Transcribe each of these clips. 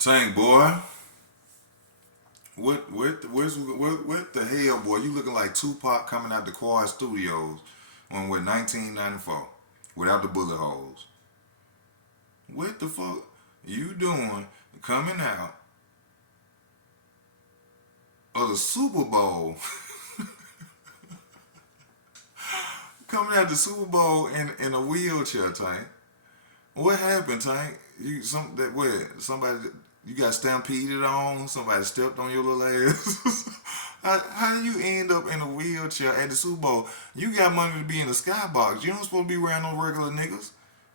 Tank boy, what the hell, boy? You looking like Tupac coming out the Quad Studios on 1994 without the bullet holes. What the fuck you doing coming out of the Super Bowl? Coming out the Super Bowl in a wheelchair, Tank. What happened, Tank? Somebody you got stampeded on? Somebody stepped on your little ass? How do you end up in a wheelchair at the Super Bowl? You got money to be in the skybox. You don't supposed to be around no regular niggas.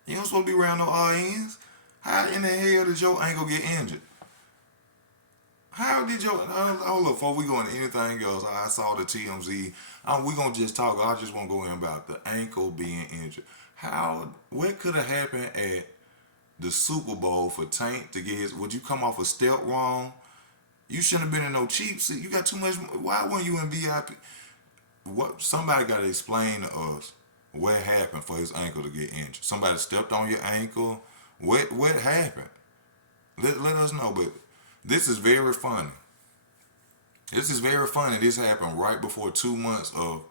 You don't supposed to be around no RNs. How in the hell did your ankle get injured? How did your hold up before we go into anything else? I saw the TMZ. We gonna just talk. I just want to go in about the ankle being injured. What could have happened at the Super Bowl for Tank to get his? Would you come off a step wrong? You shouldn't have been in no cheap seat. You got too much. Why weren't you in VIP? What? Somebody got to explain to us what happened for his ankle to get injured. Somebody stepped on your ankle. What happened? Let us know. But this is very funny. This is very funny. This happened right before 2 months of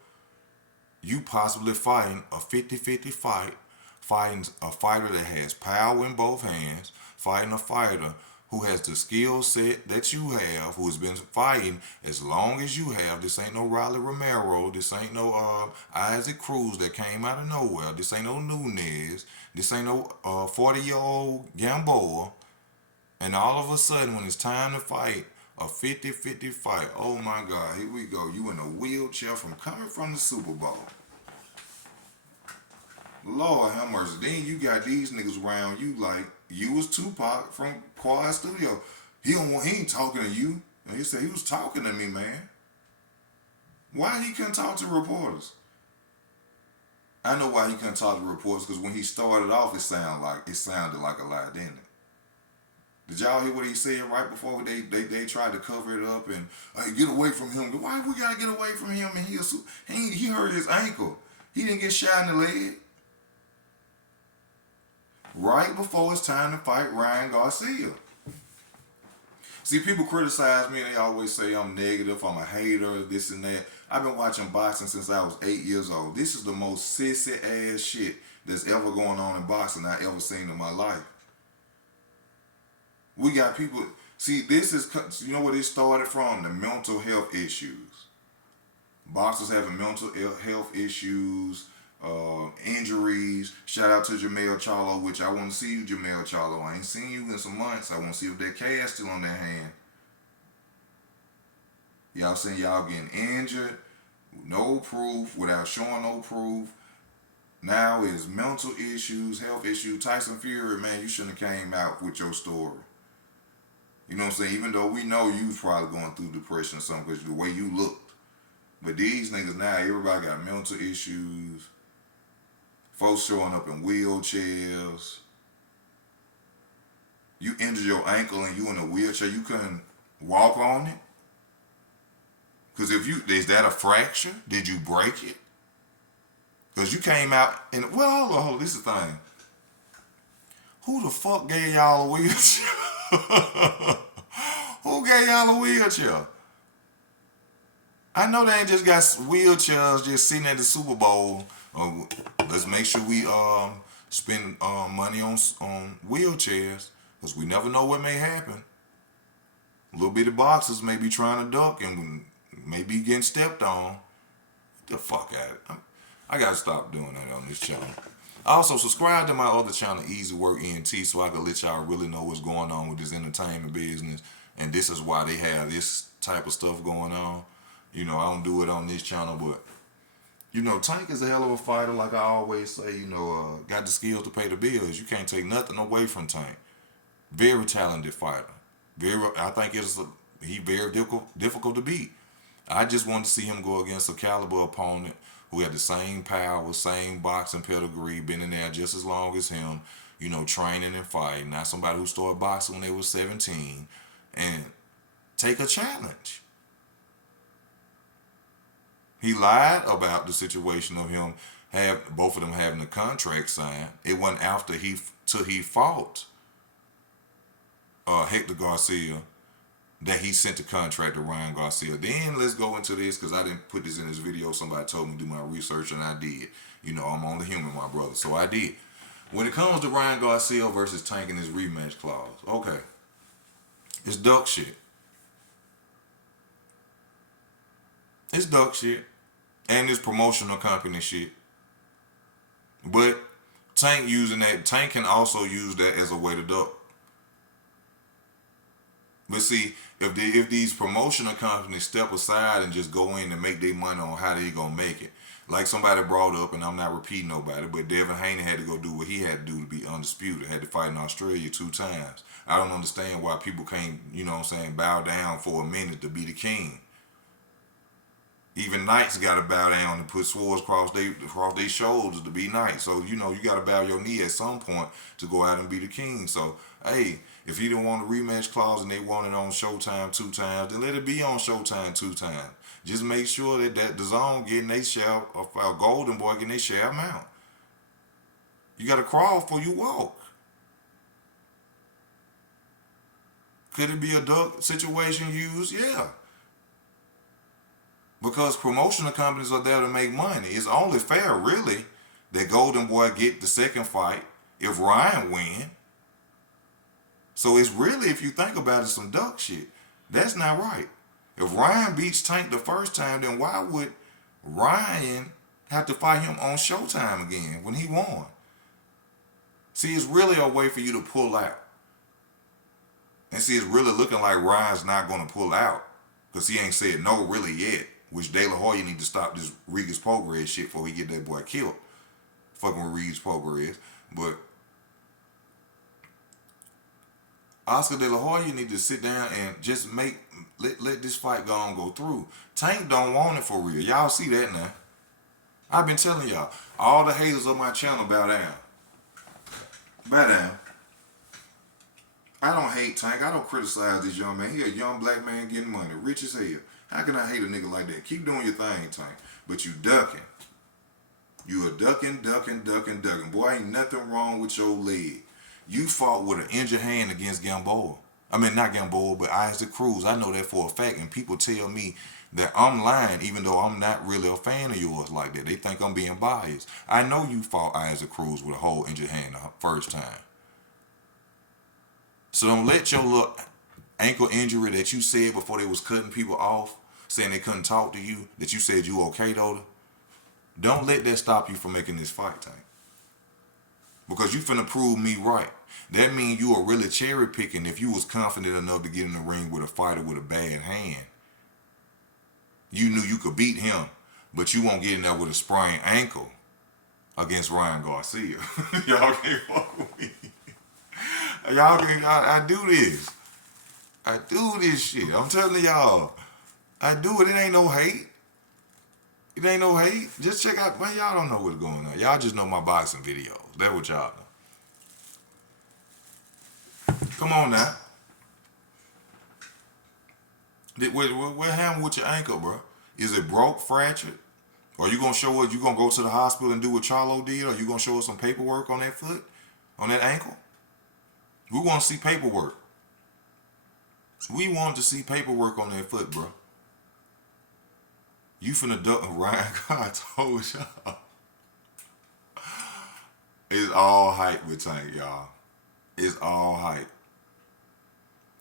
you possibly fighting a 50-50 fight, fighting a fighter that has power in both hands, fighting a fighter who has the skill set that you have, who has been fighting as long as you have. This ain't no Riley Romero. This ain't no Isaac Cruz that came out of nowhere. This ain't no Nunez. This ain't no 40-year-old Gamboa. And all of a sudden, when it's time to fight, a 50-50 fight, oh my God, here we go. You in a wheelchair from coming from the Super Bowl. Lord have mercy. Then you got these niggas around you like you was Tupac from Quad Studio. He ain't talking to you. And he said he was talking to me, man. Why he couldn't talk to reporters? I know why he couldn't talk to reporters, because when he started off, it sounded like a lie, didn't it? Did y'all hear what he said right before they tried to cover it up and get away from him? Why we gotta get away from him? And he hurt his ankle. He didn't get shot in the leg. Right before it's time to fight Ryan Garcia. See, people criticize me and they always say I'm negative, I'm a hater, this and that. I've been watching boxing since I was 8 years old. This is the most sissy ass shit that's ever going on in boxing I ever seen in my life. We got people, see, this is, you know where this started from? The mental health issues. Boxers having mental health issues, injuries. Shout out to Jamel Charlo, which I want to see you, Jamel Charlo. I ain't seen you in some months. I want to see if that cast still on that hand. Y'all saying y'all getting injured, no proof, without showing no proof. Now it's mental issues, health issues. Tyson Fury, man, you shouldn't have came out with your story. You know what I'm saying? Even though we know you was probably going through depression or something because the way you looked. But these niggas now, everybody got mental issues. Folks showing up in wheelchairs. You injured your ankle and you in a wheelchair. You couldn't walk on it. Because is that a fracture? Did you break it? Because you came out and, well, hold on, this is the thing. Who the fuck gave y'all a wheelchair? Who gave y'all a wheelchair? I know they ain't just got wheelchairs just sitting at the Super Bowl. Let's make sure we spend money on wheelchairs, because we never know what may happen. Little bitty boxers may be trying to duck and may be getting stepped on. Get the fuck out of it. I gotta stop doing that on this channel. Also, subscribe to my other channel, Easy Work ENT, so I can let y'all really know what's going on with this entertainment business. And this is why they have this type of stuff going on. You know, I don't do it on this channel, but, you know, Tank is a hell of a fighter, like I always say. You know, got the skills to pay the bills. You can't take nothing away from Tank. Very talented fighter. I think he very difficult to beat. I just wanted to see him go against a caliber opponent who had the same power, same boxing pedigree, been in there just as long as him, you know, training and fighting. Not somebody who started boxing when they were 17. And take a challenge. He lied about the situation of him both of them having a contract signed. It wasn't after he fought. Hector Garcia, that he sent the contract to Ryan Garcia. Then let's go into this, because I didn't put this in this video. Somebody told me to do my research, and I did. You know, I'm only human, my brother, so I did. When it comes to Ryan Garcia versus Tank and his rematch clause, okay, it's duck shit. It's duck shit. And it's promotional company shit. But Tank can also use that as a way to duck. But see, if these promotional companies step aside and just go in and make their money on how they gonna make it, like somebody brought up, and I'm not repeating nobody, but Devin Haney had to go do what he had to do to be undisputed. Had to fight in Australia 2 times. I don't understand why people can't, you know what I'm saying, bow down for a minute to be the king. Even knights got to bow down and put swords across their shoulders to be knights. So, you know, you got to bow your knee at some point to go out and be the king. So, hey, if he didn't want a rematch clause and they want it on Showtime 2 times, then let it be on Showtime 2 times. Just make sure that the zone getting their share, or Golden Boy getting their share amount. You got to crawl before you walk. Could it be a duck situation used? Yeah. Because promotional companies are there to make money. It's only fair, really, that Golden Boy get the second fight if Ryan win. So it's really, if you think about it, some duck shit. That's not right. If Ryan beats Tank the first time, then why would Ryan have to fight him on Showtime again when he won? See, it's really a way for you to pull out. And see, it's really looking like Ryan's not going to pull out, because he ain't said no really yet. Which De La Hoya need to stop this Regis Prograis shit before he get that boy killed. Fucking with Regis Prograis. But Oscar De La Hoya need to sit down and just let this fight go through. Tank don't want it for real. Y'all see that now. I've been telling y'all. All the haters on my channel, bow down. Bow down. I don't hate Tank. I don't criticize this young man. He a young black man getting money. Rich as hell. How can I hate a nigga like that? Keep doing your thing, Tank. But you ducking. You are ducking. Boy, ain't nothing wrong with your leg. You fought with an injured hand against Gamboa. I mean, not Gamboa, but Isaac Cruz. I know that for a fact. And people tell me that I'm lying, even though I'm not really a fan of yours like that. They think I'm being biased. I know you fought Isaac Cruz with a whole injured hand the first time. So don't let your little ankle injury that you said before they was cutting people off, saying they couldn't talk to you, that you said you okay, though. Don't let that stop you from making this fight, Tank. Because you finna prove me right. That means you are really cherry picking if you was confident enough to get in the ring with a fighter with a bad hand. You knew you could beat him, but you won't get in there with a sprained ankle against Ryan Garcia. Y'all can't fuck with me. Y'all can't, I do this. I do this shit. I'm telling y'all. I do it. It ain't no hate. It ain't no hate. Just check out. Man, y'all don't know what's going on. Y'all just know my boxing videos. That's what y'all know. Come on now. What happened with your ankle, bro? Is it broke, fractured? Or you gonna show us? You gonna go to the hospital and do what Charlo did? Or you gonna show us some paperwork on that foot, on that ankle? We want to see paperwork. We want to see paperwork on that foot, bro. You finna duck Ryan. I told y'all. It's all hype with Tank, y'all. It's all hype.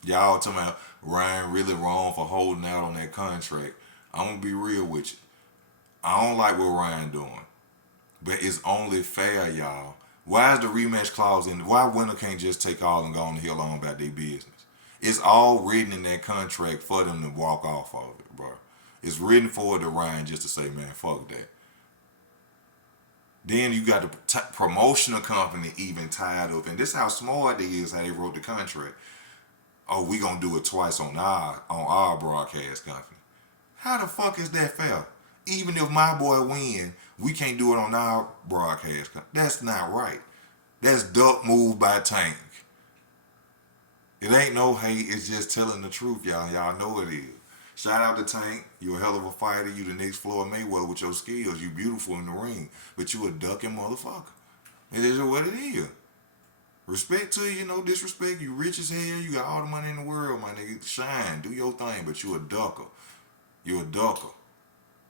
Y'all talking about Ryan really wrong for holding out on that contract. I'm gonna be real with you. I don't like what Ryan doing, but it's only fair, y'all. Why is the rematch clause in? Why winner can't just take all and go on the hill on about their business? It's all written in that contract for them to walk off of it, bro. It's written for the Ryan just to say, man, fuck that. Then you got the promotional company even tied up, and this is how smart they is, how they wrote the contract. Oh, we gonna do it twice on our broadcast company. How the fuck is that fair? Even if my boy win, we can't do it on our broadcast company. That's not right. That's duck move by Tank. It ain't no hate. It's just telling the truth, y'all. Y'all know it is. Shout out to Tank. You a hell of a fighter. You the next Floyd Mayweather with your skills. You beautiful in the ring. But you a ducking motherfucker. It is what it is. Respect to you, no disrespect. You rich as hell. You got all the money in the world, my nigga. Shine, do your thing, but you a ducker. You a ducker.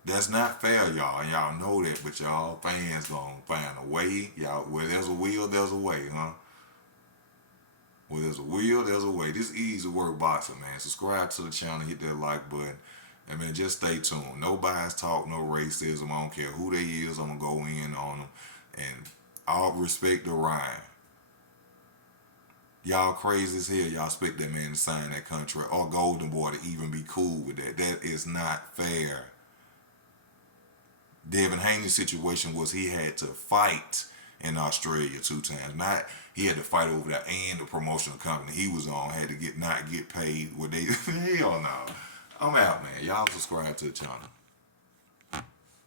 That's not fair, y'all. And y'all know that, but y'all fans gonna find a way. Y'all, where there's a will, there's a way, huh? Where there's a will, there's a way. This easy work boxing, man. Subscribe to the channel, hit that like button. And man, just stay tuned. No bias talk, no racism. I don't care who they is. I'm gonna go in on them, and all respect the Ryan. Y'all crazy as hell. Y'all expect that man to sign that contract or Golden Boy to even be cool with that. That is not fair. Devin Haney's situation was he had to fight in Australia 2 times. Not he had to fight over that, and the promotional company he was on had to not get paid what they hell no. I'm out, man. Y'all subscribe to the channel.